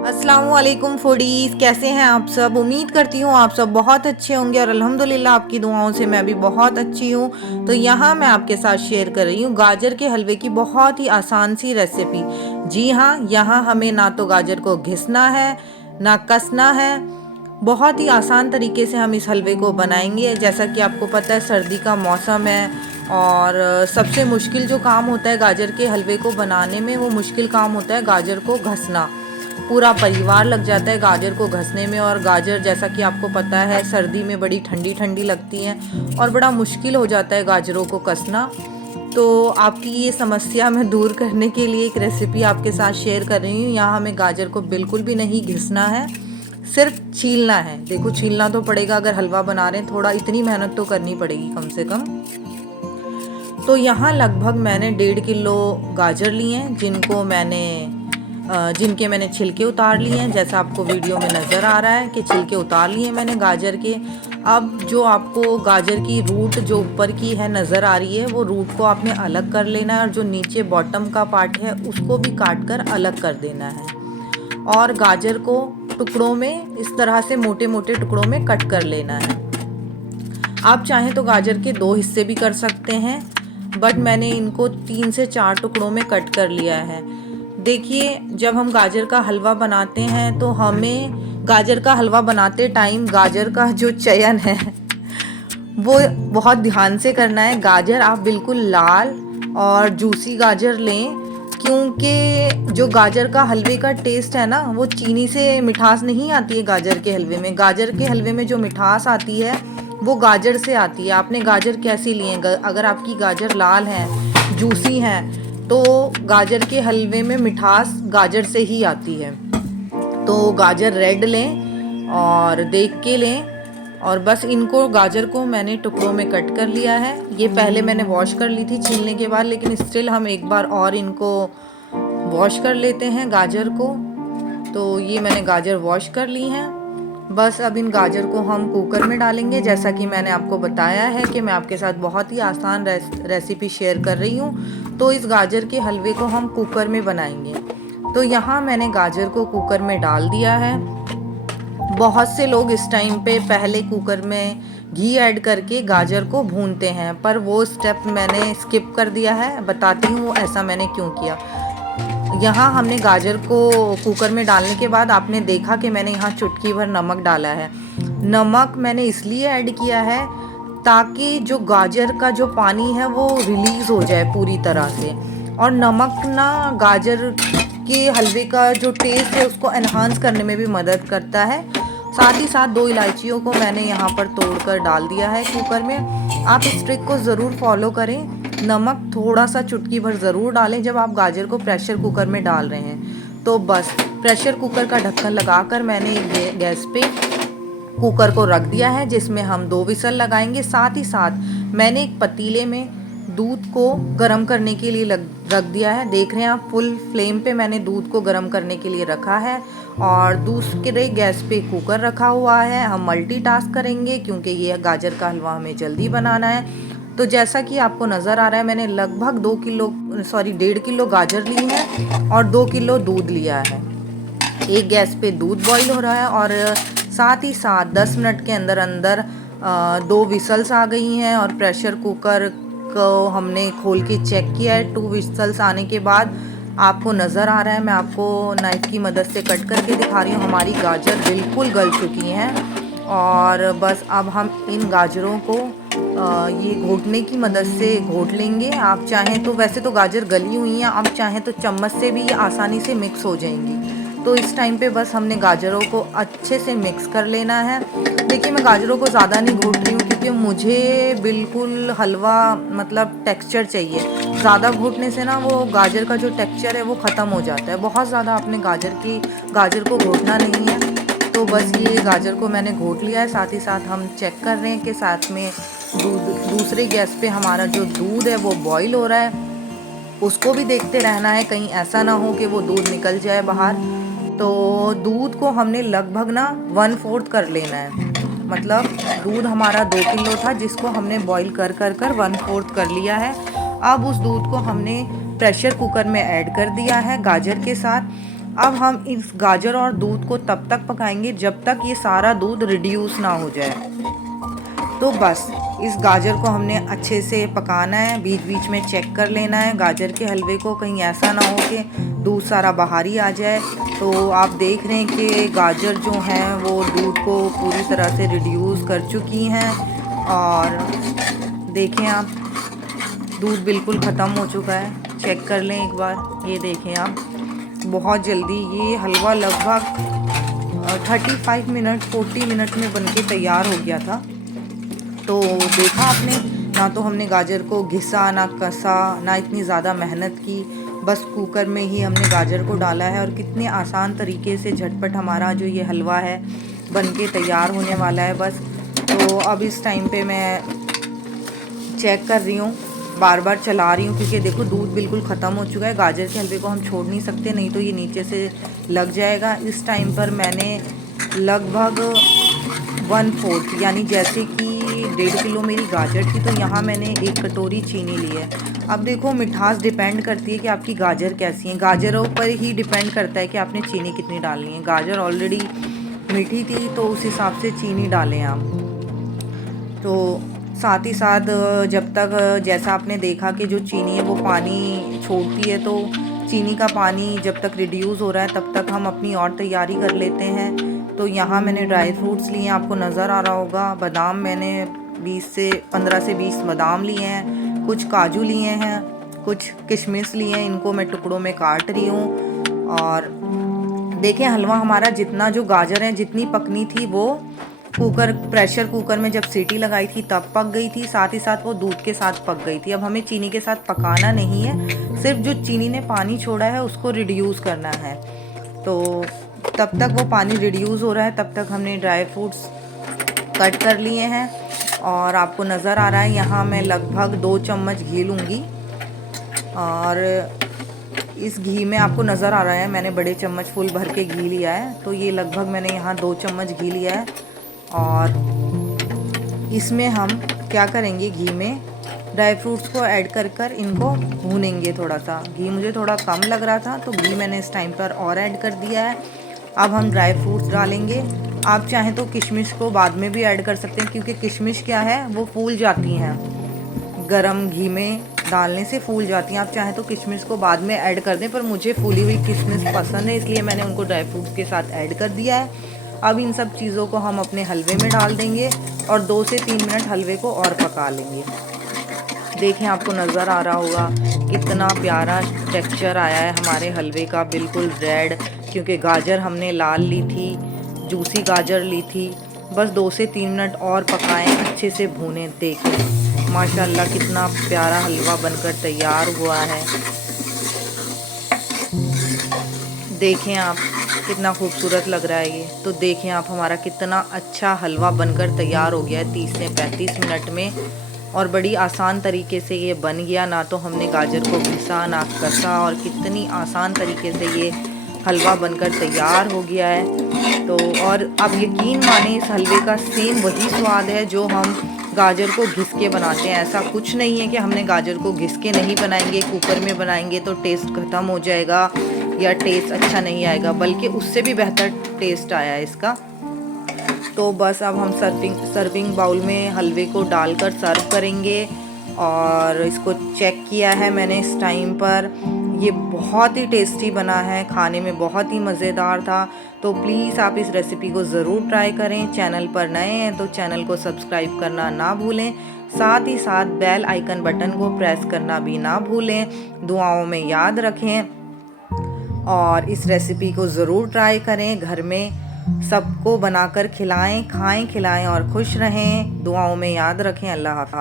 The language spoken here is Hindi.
अस्सलामुअलैकुम फूडीज़, कैसे हैं आप सब। उम्मीद करती हूँ आप सब बहुत अच्छे होंगे और अल्हम्दुलिल्लाह आपकी दुआओं से मैं भी बहुत अच्छी हूँ। तो यहाँ मैं आपके साथ शेयर कर रही हूँ गाजर के हलवे की बहुत ही आसान सी रेसिपी। जी हाँ, यहाँ हमें ना तो गाजर को घिसना है ना कसना है। बहुत ही आसान तरीके से हम इस हलवे को बनाएंगे। जैसा कि आपको पता है सर्दी का मौसम है और सबसे मुश्किल जो काम होता है गाजर के हलवे को बनाने में, वो मुश्किल काम होता है गाजर को घसना। पूरा परिवार लग जाता है गाजर को घसने में, और गाजर जैसा कि आपको पता है सर्दी में बड़ी ठंडी ठंडी लगती हैं और बड़ा मुश्किल हो जाता है गाजरों को कसना। तो आपकी ये समस्या मैं दूर करने के लिए एक रेसिपी आपके साथ शेयर कर रही हूँ। यहाँ हमें गाजर को बिल्कुल भी नहीं घिसना है, सिर्फ छीलना है। देखो, छीलना तो पड़ेगा, अगर हलवा बना रहे हैं थोड़ा इतनी मेहनत तो करनी पड़ेगी कम से कम। तो यहाँ लगभग मैंने 1.5 किलो गाजर लिए हैं, जिनके मैंने छिलके उतार लिए हैं। जैसा आपको वीडियो में नज़र आ रहा है कि छिलके उतार लिए मैंने गाजर के। अब जो आपको गाजर की रूट जो ऊपर की है नज़र आ रही है, वो रूट को आपने अलग कर लेना है, और जो नीचे बॉटम का पार्ट है उसको भी काट कर अलग कर देना है। और गाजर को टुकड़ों में इस तरह से मोटे मोटे टुकड़ों में कट कर लेना है। आप चाहें तो गाजर के 2 हिस्से भी कर सकते हैं, बट मैंने इनको 3 से 4 टुकड़ों में कट कर लिया है। देखिए, जब हम गाजर का हलवा बनाते हैं तो हमें गाजर का हलवा बनाते टाइम गाजर का जो चयन है वो बहुत ध्यान से करना है। गाजर आप बिल्कुल लाल और जूसी गाजर लें, क्योंकि जो गाजर का हलवे का टेस्ट है ना, वो चीनी से मिठास नहीं आती है गाजर के हलवे में। गाजर के हलवे में जो मिठास आती है वो गाजर से आती है। आपने गाजर कैसी ली है, अगर आपकी गाजर लाल है, जूसी हैं, तो गाजर के हलवे में मिठास गाजर से ही आती है। तो गाजर रेड लें और देख के लें। और बस इनको गाजर को मैंने टुकड़ों में कट कर लिया है। ये पहले मैंने वॉश कर ली थी छीलने के बाद, लेकिन स्टिल हम एक बार और इनको वॉश कर लेते हैं गाजर को। तो ये मैंने गाजर वॉश कर ली हैं। बस अब इन गाजर को हम कुकर में डालेंगे। जैसा कि मैंने आपको बताया है कि मैं आपके साथ बहुत ही आसान रेसिपी शेयर कर रही हूँ। तो इस गाजर के हलवे को हम कुकर में बनाएंगे। तो यहाँ मैंने गाजर को कुकर में डाल दिया है। बहुत से लोग इस टाइम पे पहले कुकर में घी ऐड करके गाजर को भूनते हैं, पर वो स्टेप मैंने स्किप कर दिया है। बताती हूँ ऐसा मैंने क्यों किया। यहाँ हमने गाजर को कुकर में डालने के बाद आपने देखा कि मैंने यहाँ चुटकी भर नमक डाला है। नमक मैंने इसलिए ऐड किया है ताकि जो गाजर का जो पानी है वो रिलीज़ हो जाए पूरी तरह से। और नमक ना गाजर के हलवे का जो टेस्ट है उसको एनहांस करने में भी मदद करता है। साथ ही साथ 2 इलायचियों को मैंने यहाँ पर तोड़कर डाल दिया है कुकर में। आप इस ट्रिक को ज़रूर फॉलो करें। नमक थोड़ा सा चुटकी भर ज़रूर डालें जब आप गाजर को प्रेशर कुकर में डाल रहे हैं। तो बस प्रेशर कुकर का ढक्कन लगाकर मैंने गैस पे कुकर को रख दिया है, जिसमें हम 2 विसल लगाएंगे। साथ ही साथ मैंने एक पतीले में दूध को गर्म करने के लिए रख दिया है। देख रहे हैं आप, फुल फ्लेम पे मैंने दूध को गर्म करने के लिए रखा है, और दूसरे गैस पे कुकर रखा हुआ है। हम मल्टीटास्क करेंगे क्योंकि ये गाजर का हलवा हमें जल्दी बनाना है। तो जैसा कि आपको नज़र आ रहा है, मैंने लगभग 1.5 किलो गाजर ली है और 2 किलो दूध लिया है। एक गैस पे दूध बॉईल हो रहा है, और साथ ही साथ 10 मिनट के अंदर अंदर 2 विसल्स आ गई हैं। और प्रेशर कुकर को हमने खोल के चेक किया है। 2 विसल्स आने के बाद आपको नज़र आ रहा है, मैं आपको नाइफ़ की मदद से कट करके दिखा रही हूँ, हमारी गाजर बिल्कुल गल चुकी हैं। और बस अब हम इन गाजरों को ये घोटने की मदद से घोट लेंगे। आप चाहें तो, वैसे तो गाजर गली हुई हैं, आप चाहें तो चम्मच से भी ये आसानी से मिक्स हो जाएंगी। तो इस टाइम पे बस हमने गाजरों को अच्छे से मिक्स कर लेना है। देखिए, मैं गाजरों को ज़्यादा नहीं घोट रही हूँ क्योंकि मुझे बिल्कुल हलवा मतलब टेक्सचर चाहिए। ज़्यादा घोटने से ना वो गाजर का जो टेक्सचर है वो ख़त्म हो जाता है। बहुत ज़्यादा आपने गाजर को घोटना नहीं है। तो बस ये गाजर को मैंने घोट लिया है। साथ ही साथ हम चेक कर रहे हैं कि साथ में दूसरे गैस पे हमारा जो दूध है वो बॉईल हो रहा है। उसको भी देखते रहना है, कहीं ऐसा ना हो कि वो दूध निकल जाए बाहर। तो दूध को हमने लगभग ना 1/4 कर लेना है। मतलब दूध हमारा 2 किलो था, जिसको हमने बॉईल कर 1/4 कर लिया है। अब उस दूध को हमने प्रेशर कुकर में ऐड कर दिया है गाजर के साथ। अब हम इस गाजर और दूध को तब तक पकाएंगे जब तक ये सारा दूध रिड्यूस ना हो जाए। तो बस इस गाजर को हमने अच्छे से पकाना है, बीच बीच में चेक कर लेना है गाजर के हलवे को, कहीं ऐसा ना हो कि दूध सारा बाहर ही आ जाए। तो आप देख रहे हैं कि गाजर जो हैं वो दूध को पूरी तरह से रिड्यूस कर चुकी हैं। और देखें आप, दूध बिल्कुल ख़त्म हो चुका है, चेक कर लें एक बार। ये देखें आप, बहुत जल्दी ये हलवा लगभग 35 मिनट 40 मिनट में बनके तैयार हो गया था। तो देखा आपने, ना तो हमने गाजर को घिसा ना कसा ना इतनी ज़्यादा मेहनत की, बस कुकर में ही हमने गाजर को डाला है और कितने आसान तरीके से झटपट हमारा जो ये हलवा है बनके तैयार होने वाला है। बस तो अब इस टाइम पे मैं चेक कर रही हूँ, बार बार चला रही हूँ, क्योंकि देखो दूध बिल्कुल ख़त्म हो चुका है। गाजर के हलवे को हम छोड़ नहीं सकते, नहीं तो ये नीचे से लग जाएगा। इस टाइम पर मैंने लगभग 1/4 यानी जैसे कि 1.5 किलो मेरी गाजर थी, तो यहाँ मैंने 1 कटोरी चीनी ली है। अब देखो मिठास डिपेंड करती है कि आपकी गाजर कैसी है, गाजरों पर ही डिपेंड करता है कि आपने चीनी कितनी डालनी है। गाजर ऑलरेडी मीठी थी तो उस हिसाब से चीनी डालें आप। तो साथ ही साथ जब तक, जैसा आपने देखा कि जो चीनी है वो पानी छोड़ती है, तो चीनी का पानी जब तक रिड्यूस हो रहा है तब तक हम अपनी और तैयारी कर लेते हैं। तो यहाँ मैंने ड्राई फ्रूट्स लिए हैं, आपको नज़र आ रहा होगा। बादाम मैंने 15 से 20 बादाम लिए हैं, कुछ काजू लिए हैं, कुछ किशमिश लिए हैं, इनको मैं टुकड़ों में काट रही हूँ। और देखें हलवा हमारा जितना, जो गाजर है जितनी पकनी थी वो प्रेशर कुकर में जब सीटी लगाई थी तब पक गई थी, साथ ही साथ वो दूध के साथ पक गई थी। अब हमें चीनी के साथ पकाना नहीं है, सिर्फ जो चीनी ने पानी छोड़ा है उसको रिड्यूस करना है। तो तब तक वो पानी रिड्यूस हो रहा है, तब तक हमने ड्राई फ्रूट्स कट कर लिए हैं। और आपको नज़र आ रहा है यहाँ मैं लगभग 2 चम्मच घी लूँगी, और इस घी में आपको नज़र आ रहा है मैंने बड़े चम्मच फुल भर के घी लिया है। तो ये लगभग मैंने यहाँ 2 चम्मच घी लिया है। और इसमें हम क्या करेंगे, घी में ड्राई फ्रूट्स को ऐड कर इनको भूनेंगे। थोड़ा सा घी मुझे थोड़ा कम लग रहा था तो घी मैंने इस टाइम पर और ऐड कर दिया है। अब हम ड्राई फ्रूट्स डालेंगे। आप चाहें तो किशमिश को बाद में भी ऐड कर सकते हैं, क्योंकि किशमिश क्या है वो फूल जाती हैं, गरम घी में डालने से फूल जाती हैं। आप चाहें तो किशमिश को बाद में ऐड कर दें, पर मुझे फूली हुई किशमिश पसंद है इसलिए मैंने उनको ड्राई फ्रूट्स के साथ ऐड कर दिया है। अब इन सब चीज़ों को हम अपने हलवे में डाल देंगे और 2 से 3 मिनट हलवे को और पका लेंगे। देखें आपको नज़र आ रहा होगा कितना प्यारा टेक्सचर आया है हमारे हलवे का, बिल्कुल रेड, क्योंकि गाजर हमने लाल ली थी, जूसी गाजर ली थी। बस 2 से 3 मिनट और पकाएं, अच्छे से भूनें। देखें माशाल्लाह कितना प्यारा हलवा बनकर तैयार हुआ है। देखें आप कितना खूबसूरत लग रहा है ये। तो देखें आप हमारा कितना अच्छा हलवा बनकर तैयार हो गया है 30 से 35 मिनट में, और बड़ी आसान तरीके से ये बन गया। ना तो हमने गाजर को घिसा ना कसा, और कितनी आसान तरीके से ये हलवा बनकर तैयार हो गया है। तो और अब यकीन माने इस हलवे का सेम वही स्वाद है जो हम गाजर को घिस के बनाते हैं। ऐसा कुछ नहीं है कि हमने गाजर को घिस के नहीं बनाएंगे, कुकर में बनाएंगे तो टेस्ट ख़त्म हो जाएगा या टेस्ट अच्छा नहीं आएगा, बल्कि उससे भी बेहतर टेस्ट आया है इसका। तो बस अब हम सर्विंग बाउल में हलवे को डालकर सर्व करेंगे। और इसको चेक किया है मैंने इस टाइम पर, ये बहुत ही टेस्टी बना है, खाने में बहुत ही मज़ेदार था। तो प्लीज़ आप इस रेसिपी को ज़रूर ट्राई करें। चैनल पर नए हैं तो चैनल को सब्सक्राइब करना ना भूलें, साथ ही साथ बेल आइकन बटन को प्रेस करना भी ना भूलें। दुआओं में याद रखें और इस रेसिपी को ज़रूर ट्राई करें, घर में सबको बनाकर खिलाएं, खाएं, खिलाएं और खुश रहें। दुआओं में याद रखें। अल्लाह हाफ़िज़।